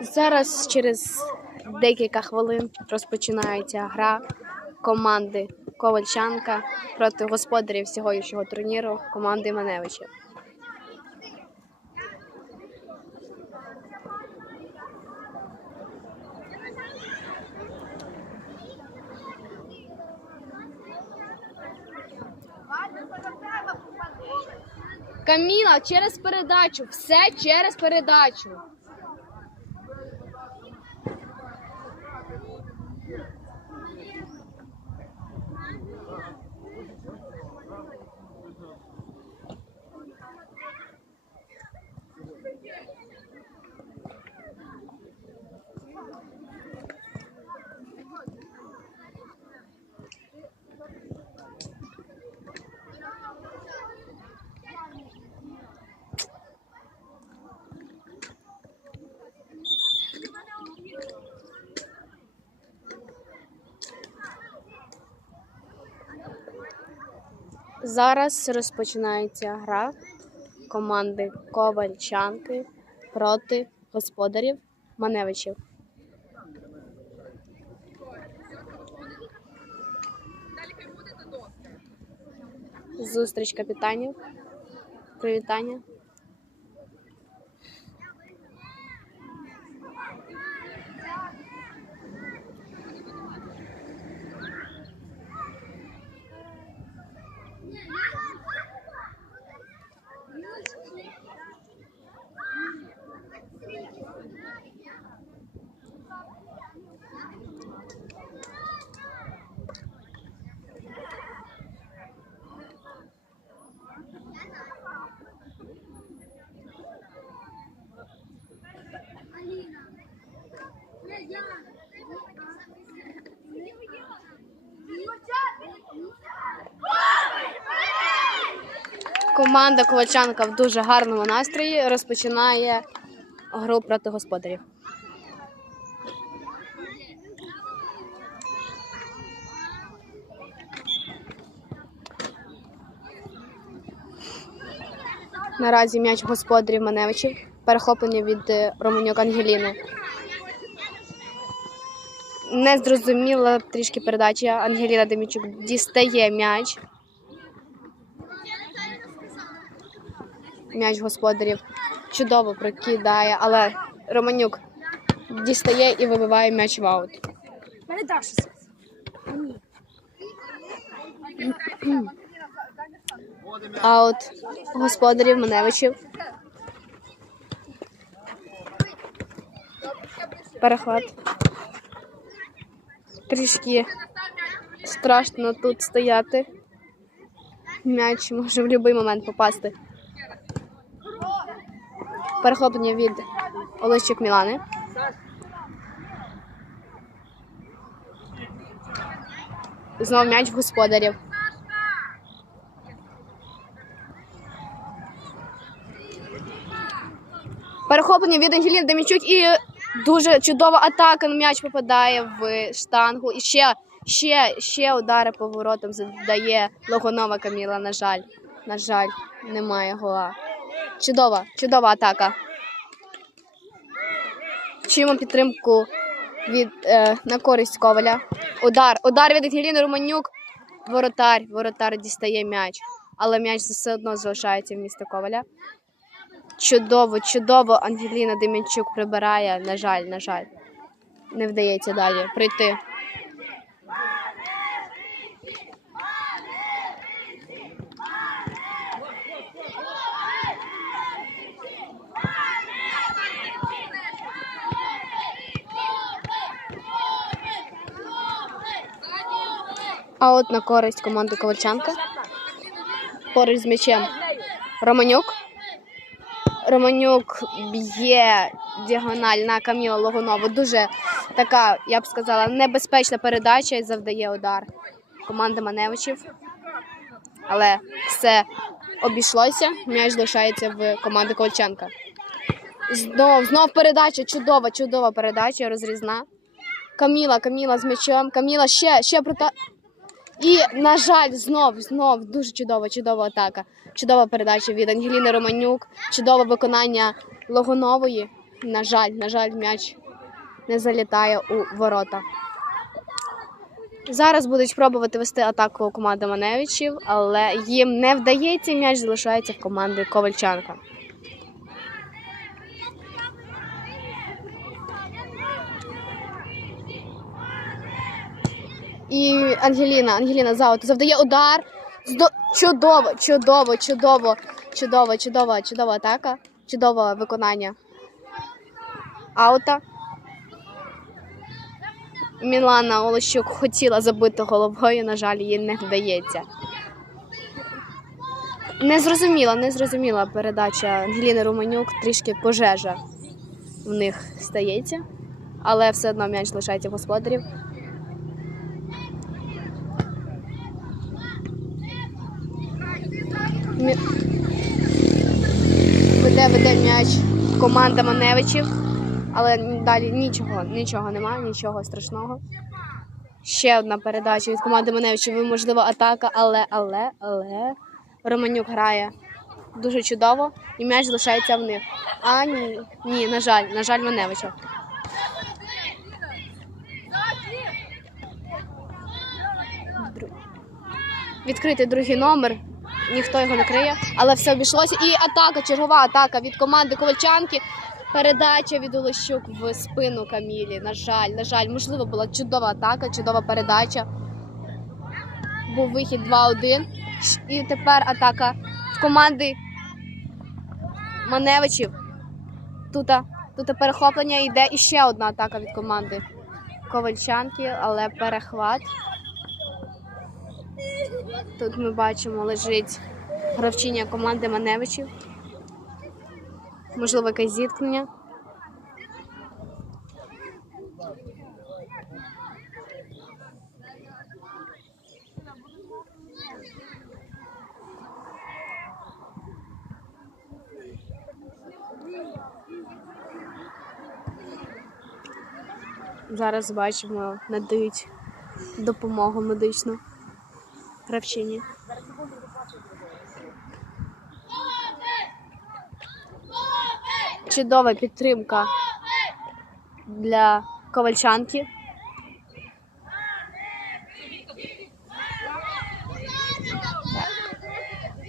Зараз через декілька хвилин розпочинається гра команди Ковальчанка проти господарів сьогоднішнього турніру команди Маневича. Каміла через передачу. Все через передачу. Зараз розпочинається гра команди Ковальчанки проти господарів Маневичів. Зустріч капітанів. Привітання. Команда Ковальчанка в дуже гарному настрої розпочинає гру проти господарів. Наразі м'яч господарів Маневичів. Перехоплення від е, Романюк Ангеліни. Незрозуміла трішки передача. Ангеліна Демічук дістає м'яч. М'яч господарів чудово прокидає, але Романюк дістає і вибиває м'яч в аут. Передавши. Аут господарів Маневичів. Перехват. Трішки страшно тут стояти. М'яч може в будь-який момент попасти. Перехоплення від Олещик Мілани. Знову м'яч в господарів. Перехоплення від Ангеліни Демічук і дуже чудова атака. М'яч попадає в штангу. І ще, ще, ще удари по воротам задає Логонова Каміла. На жаль, на жаль, немає гола. Чудова, чудова атака. Чуємо підтримку від е, на користь Коваля. Удар, удар від Ангеліни Романюк. Воротар, воротар дістає м'яч, але м'яч все одно залишається в місто Коваля. Чудово, чудово Ангеліна Демінчук прибирає. На жаль, на жаль, не вдається далі прийти. А от на користь команди Ковальчанка. Поруч з м'ячем Романюк. Романюк б'є діагональ на Камілу Логунову. Дуже така, я б сказала, небезпечна передача і завдає удар команди Маневичів. Але все обійшлося. М'яч залишається в команди Ковальченка. Знов, знов передача, чудова, чудова передача, розрізна. Каміла, Каміла з м'ячем. Каміла ще, ще прота. І, на жаль, знов, знов дуже чудова, чудова атака. Чудова передача від Ангеліни Романюк, чудове виконання Логонової. на жаль, на жаль, м'яч не залітає у ворота. Зараз будуть пробувати вести атаку команди Маневичів, але їм не вдається, і м'яч залишається в команди Ковальченка. І Ангеліна, Ангеліна Заут завдає удар. Чудово, чудово, чудово, чудово, чудова, чудова атака, чудове виконання. Аута. Мілана Олещук хотіла забити головою, на жаль, їй не вдається. Незрозуміла, незрозуміла передача Ангеліни Романюк, трішки пожежа в них стається, але все одно м'яч лишається господарів. Веде, веде м'яч команда Маневичів, але далі нічого, нічого немає, нічого страшного. Ще одна передача від команди Маневичів, можливо, атака, але, але, але Романюк грає дуже чудово і м'яч залишається в них. А ні, ні, на жаль, на жаль, Маневича. Відкритий другий номер. Ніхто його не криє, але все обійшлося. І атака, чергова атака від команди Ковальчанки. Передача від Олещук в спину Камілі. На жаль, на жаль, можливо, була чудова атака, чудова передача. Був вихід 2-1. І тепер атака в команди Маневичів. Тут, тут перехоплення йде і ще одна атака від команди Ковальчанки, але перехват. Тут ми бачимо, лежить гравчиня команди Маневичів. Можливо, якесь зіткнення. Зараз бачимо, надають допомогу медичну гравчині. Чудова підтримка для ковальчанки.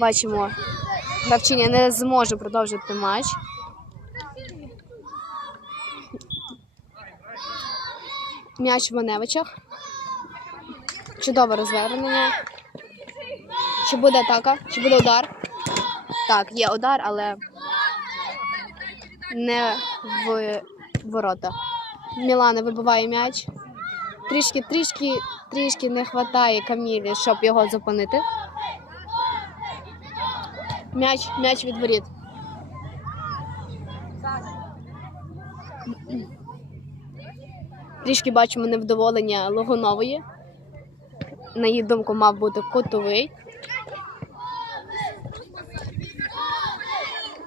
Бачимо, гравчиня не зможе продовжити матч. М'яч в Маневичах. Чудове розвернення. Чи буде атака? Чи буде удар? Так, є удар, але не в ворота. Мілана вибиває м'яч. Трішки, трішки, трішки не вистачає Камілі, щоб його зупинити. М'яч, м'яч від воріт. Трішки бачимо невдоволення Логунової. На її думку, мав бути кутовий.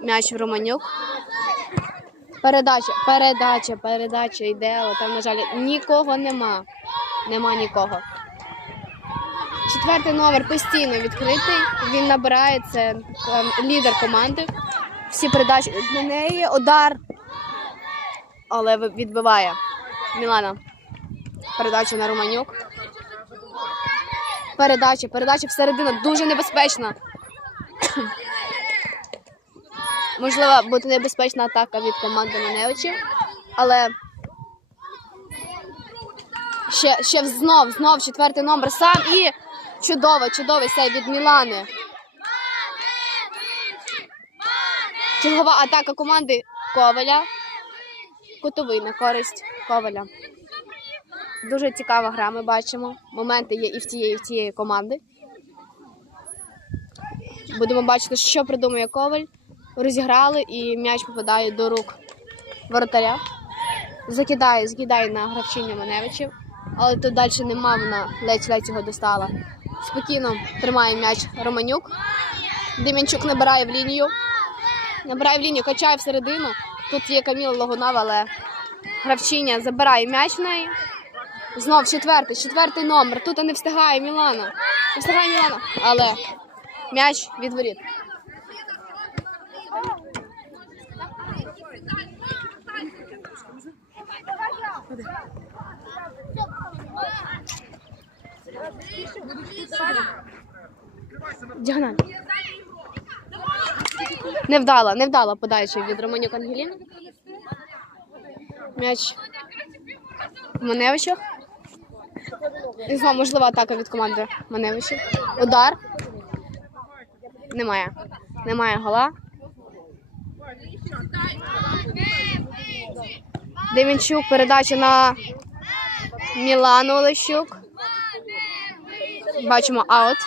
М'яч в Романюк. Передача, передача, передача йде, але там, на жаль, нікого нема. Нема нікого. Четвертий номер постійно відкритий. Він набирає це ем, лідер команди. Всі передачі на неї. Удар. Але відбиває Мілана. Передача на Романюк. Передача, передача всередину дуже небезпечна. Можливо, буде небезпечна атака від команди Маневичів, але ще, ще знов, знов четвертий номер сам і чудовий, чудовий сейв від Мілани. Чергова атака команди Коваля. Кутовий на користь Коваля. Дуже цікава гра, ми бачимо. Моменти є і в тієї, і в тієї команди. Будемо бачити, що придумує Коваль. Розіграли і м'яч попадає до рук воротаря. Закидає, закидає на гравчиня Маневичів, але тут далі нема, вона ледь-ледь його достала. Спокійно тримає м'яч Романюк. Дем'янчук набирає в лінію. Набирає в лінію, качає всередину. Тут є Каміла Логунова, але гравчиня забирає м'яч в неї. Знов четвертий, четвертий номер. Тут не встигає Мілана. Не встигає Мілана. Але м'яч від воріт. вдала, не вдала подальше від Романюк Ангеліна. М'яч в Маневичах. І знову можлива атака від команди Маневичів. Удар. Немає. Немає гола. Демінчук, передача на Мілану Олещук. Бачимо аут.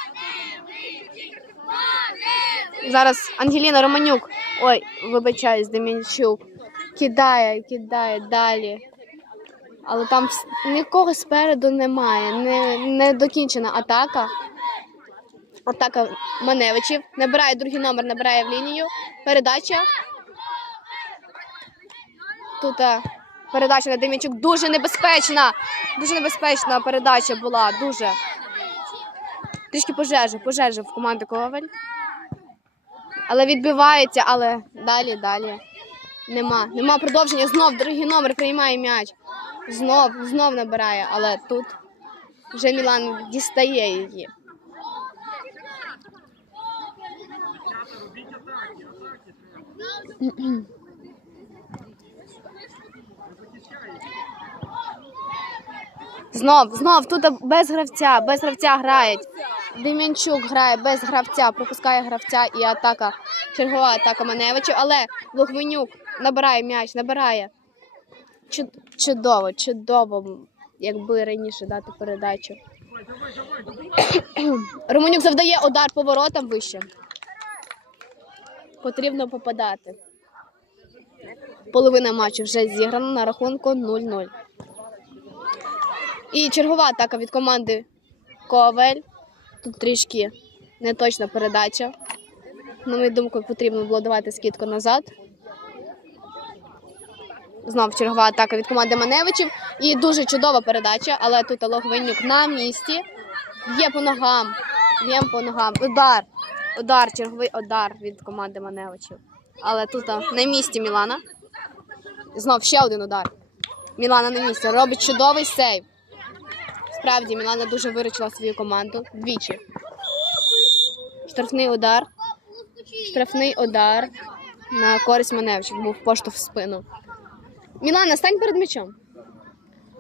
Зараз Ангеліна Романюк. Ой, вибачаюсь, Демінчук. Кидає, кидає далі. Але там нікого спереду немає. Не, не докінчена атака. Атака Маневичів. Набирає другий номер, набирає в лінію. Передача. Тут передача на Демінчук дуже небезпечна. Дуже небезпечна передача була. Дуже. Трішки пожежа, пожежа в команди Коваль. Але відбивається, але далі, далі. Нема. Нема продовження. Знов другий номер приймає м'яч. Знов, знов набирає, але тут вже Мілан дістає її. Знов, знов, тут без гравця, без гравця грають. Дем'янчук грає без гравця, пропускає гравця і атака, чергова атака Маневича, але Логвинюк набирає м'яч, набирає. Чу- Чудово, чудово, якби раніше дати передачу. Романюк завдає удар поворотом вище. Потрібно попадати. Половина матчу вже зіграна на рахунку 0-0. І чергова атака від команди Ковель. Тут трішки неточна передача. На мою думку, потрібно було давати скидку назад. Знов чергова атака від команди Маневичів. І дуже чудова передача, але тут Логвинюк на місці. Б'є по ногам. Б'є по ногам. Удар. Удар, черговий удар від команди Маневичів. Але тут на місці Мілана. Знов ще один удар. Мілана на місці. Робить чудовий сейв. Справді, Мілана дуже виручила свою команду двічі. Штрафний удар. Штрафний удар на користь Маневичів. Був поштовх в спину. Мілана, стань перед м'ячом.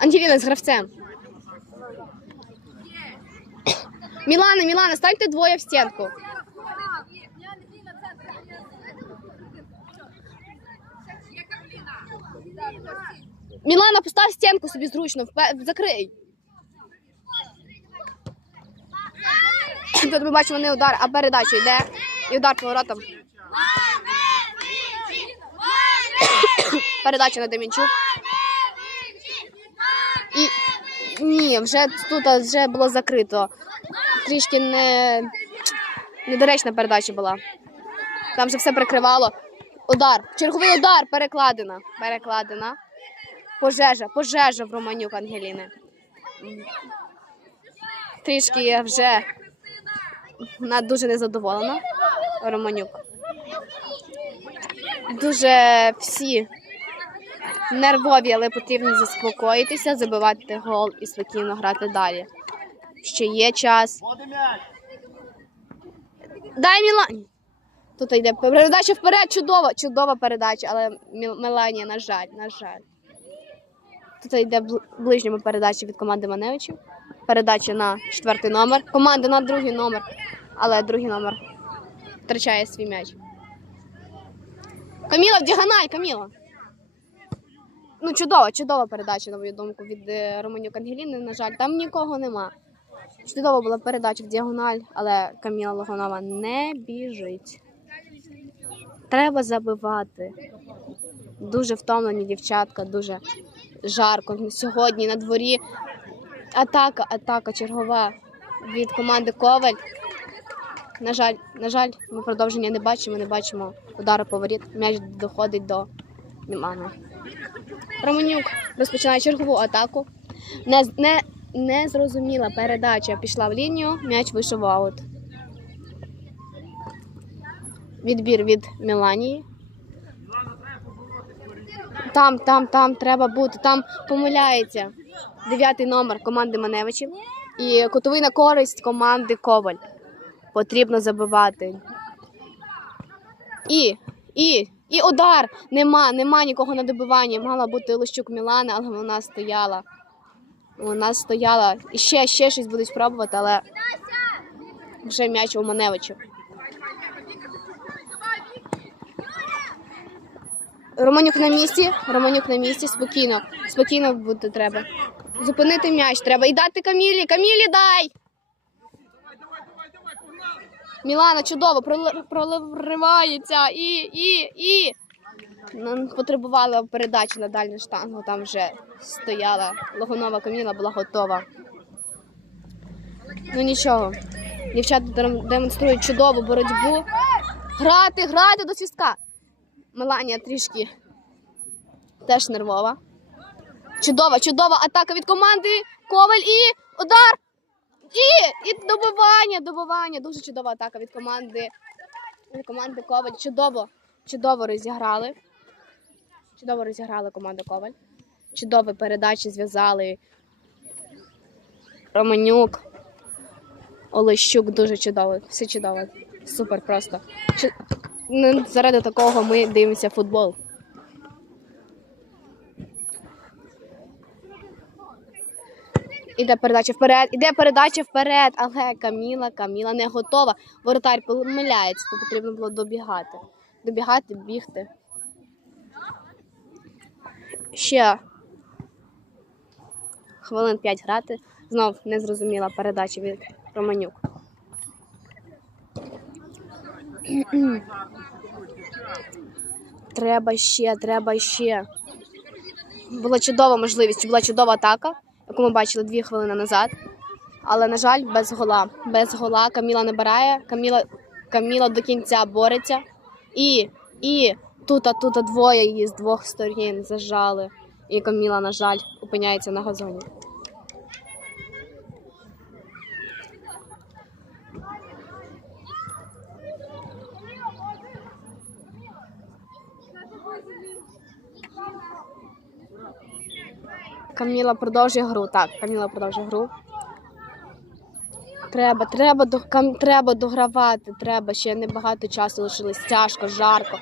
Ангеліна з гравцем. Мілана, Мілана, станьте двоє в стінку. Мілана, постав стінку собі зручно, закрий. Тут ми бачимо не удар, а передача йде. І удар поворотом. Передача на Демінчук. І ні, вже тут вже було закрито. Трішки не недоречна передача була. Там вже все прикривало. Удар. Черговий удар перекладена. Перекладена. Пожежа, пожежа в Романюк Ангеліни. Трішки вже вона дуже незадоволена. Романюк. Дуже всі нервові, але потрібно заспокоїтися, забивати гол і спокійно грати далі. Ще є час. Дай Мілані. Тут йде передача вперед, чудова, чудова передача, але Меланія, на жаль, на жаль. Тут йде ближньому передача від команди Маневичів. Передача на четвертий номер. Команда на другий номер. Але другий номер втрачає свій м'яч. Каміла в діагональ, Каміла. Ну, чудова, чудова передача, на мою думку, від е, Романюк Ангеліни. На жаль, там нікого нема. Чудова була передача в діагональ, але Каміла Логонова не біжить. Треба забивати. Дуже втомлені дівчатка, дуже жарко. Сьогодні на дворі атака, атака чергова від команди Коваль. На жаль, на жаль, ми продовження не бачимо, не бачимо удару по воріт. М'яч доходить до Мілана. Романюк розпочинає чергову атаку. Не, не, незрозуміла передача пішла в лінію, м'яч вийшов в аут. Відбір від Міланії. Там, там, там треба бути. Там помиляється дев'ятий номер команди Маневичів і котовий на користь команди Коваль. Потрібно забивати. І, і, і удар. Нема, нема нікого на добиванні. Мала бути Лущук Мілана, але вона стояла. Вона стояла. І ще, ще щось будуть спробувати, але вже м'яч у Маневичу. Романюк на місці, Романюк на місці, спокійно, спокійно бути треба. Зупинити м'яч треба і дати Камілі. Камілі дай! Мілана чудово проривається і, і, і. Потребувала передачі на дальню штангу, там вже стояла. Логунова Каміла була готова. Ну нічого. Дівчата демонструють чудову боротьбу. Грати, грати до свістка. Меланія трішки теж нервова. Чудова, чудова атака від команди. Коваль і удар. І, і добивання, добивання. Дуже чудова атака від команди. Від команди Коваль. Чудово, чудово розіграли. Чудово розіграли команду Коваль. Чудові передачі зв'язали. Романюк. Олещук дуже чудово. Все чудово. Супер просто. Ну, Заради такого ми дивимося футбол. Іде передача вперед, іде передача вперед, але Каміла, Каміла не готова. Воротар помиляється, то потрібно було добігати. Добігати, бігти. Ще хвилин 5 грати. Знов незрозуміла передача від Романюк. Треба ще, треба ще. Була чудова можливість, була чудова атака, яку ми бачили дві хвилини назад. Але, на жаль, без гола. Без гола Каміла набирає, Каміла, Каміла до кінця бореться. І, і тут, а тут двоє її з двох сторін зажали. І Каміла, на жаль, опиняється на газоні. Каміла продовжує гру. Так, Каміла продовжує гру. Треба, треба, кам, треба догравати. Треба. Ще небагато часу лишилось. Тяжко, жарко.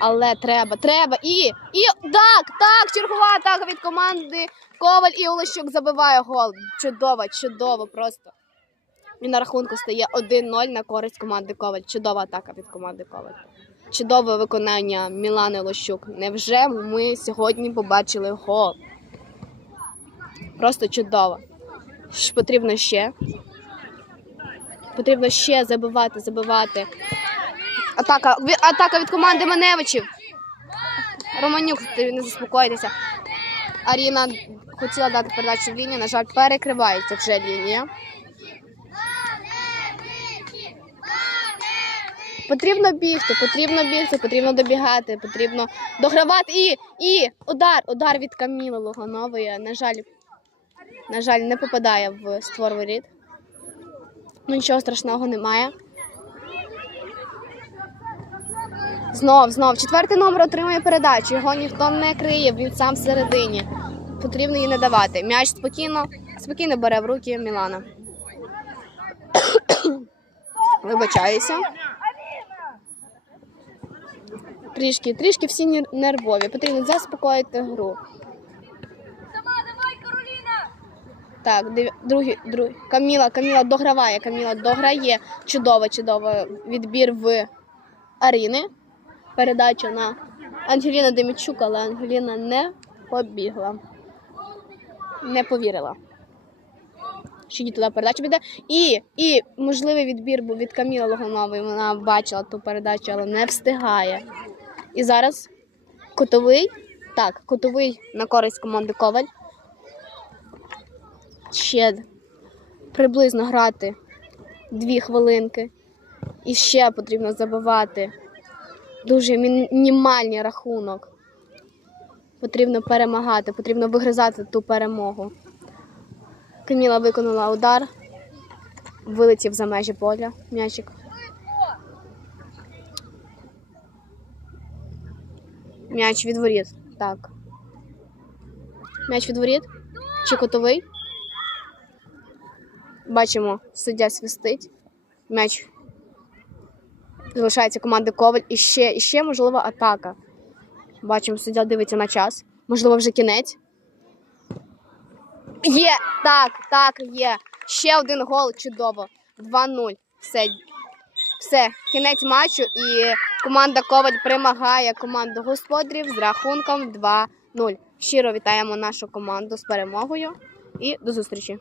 Але треба, треба. І, і так, так, чергова атака від команди. Коваль і Олещук забиває гол. Чудово, чудово просто. І на рахунку стає 1-0 на користь команди Коваль. Чудова атака від команди Коваль. Чудове виконання Мілани Лощук. Невже ми сьогодні побачили гол? Просто чудово. Ж Потрібно ще. Потрібно ще забивати, забивати. Атака, атака від команди Маневичів. Романюк, не заспокойтеся. Аріна хотіла дати передачу в лінію, на жаль, перекривається вже лінія. Потрібно бігти, потрібно бігти, потрібно добігати, потрібно догравати і, і удар, удар від Каміли Логанової. На жаль, на жаль, не попадає в створ воріт. Ну нічого страшного немає. Знов, знов. Четвертий номер отримує передачу. Його ніхто не криє, він сам всередині. Потрібно її не давати. М'яч спокійно, спокійно бере в руки Мілана. Вибачаюся. Трішки, трішки всі нервові. Потрібно заспокоїти гру. Так, див... другий, другий. Каміла, Каміла дограває, Каміла дограє. Чудово, чудово. Відбір в Аріни. Передача на Ангеліна Демічук, але Ангеліна не побігла. Не повірила. Що їй туди передача піде. І, і можливий відбір був від Каміла Логанової. Вона бачила ту передачу, але не встигає. І зараз котовий. Так, котовий на користь команди Коваль ще приблизно грати дві хвилинки. І ще потрібно забивати дуже мінімальний рахунок. Потрібно перемагати, потрібно вигризати ту перемогу. Каміла виконала удар, вилетів за межі поля м'ячик. М'яч від воріт. Так. М'яч від воріт. Чи котовий? Бачимо, суддя свистить. М'яч Залишається команда Коваль. І ще, і ще можливо, атака. Бачимо, суддя дивиться на час. Можливо, вже кінець. Є! Так, так, є. Ще один гол. Чудово. 2-0. Все. Все, кінець матчу. І команда Коваль перемагає команду господарів з рахунком 2-0. Щиро вітаємо нашу команду з перемогою і до зустрічі.